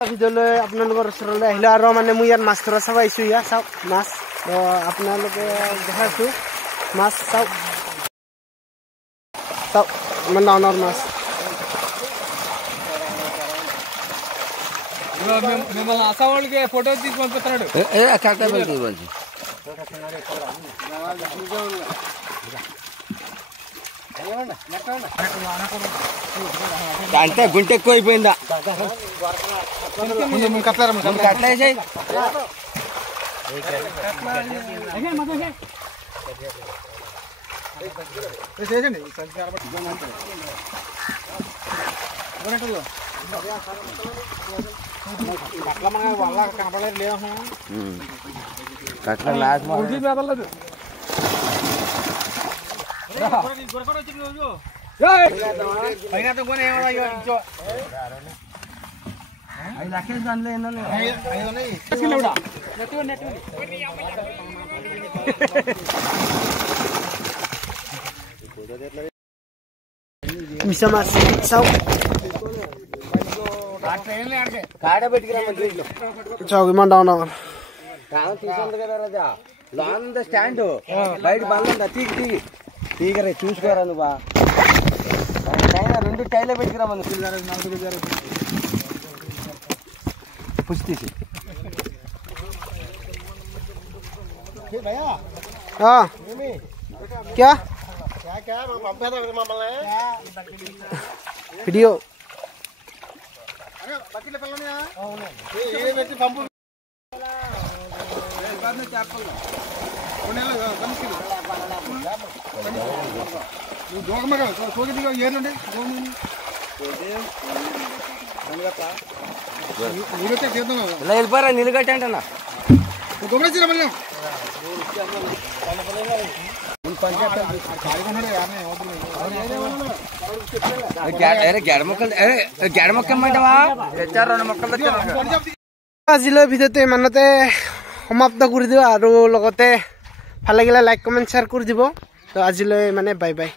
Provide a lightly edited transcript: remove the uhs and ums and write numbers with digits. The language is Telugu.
ভিডিঅ'লৈ আপোনালোকৰ ওচৰলৈ আহিলোঁ আৰু মানে মই ইয়াত মাছ ধৰা চাব আহিছোঁ। ইয়াত চাওক মাছ আপোনালোকে দেখাইছোঁ মাছ চাওক চাওক ইমান ডাঙৰ মাছ। మిమ్మల్ని అసవాళ్ళకి ఫోటో తీసి పంపిస్తున్నాడు. అంటే గుంటె ఎక్కువ అయిపోయిందా bisa mas sauk sauk iman down down long stand బయట బల్ల తీగరే చూసుకోరా నువ్వా రెండు టైలే పెట్టుకురా మన పుష్ తీసి हाँ क्या वीडियो వెళ్ళిపోరా నిలగట్టే అంటన్నా আজিলৈ ভিডিঅ'টো ইমানতে সমাপ্ত কৰি দিওঁ আৰু লগতে ভাল লাগিলে লাইক কমেণ্ট শ্বেয়াৰ কৰি দিব। তো আজিলৈ মানে বাই বাই।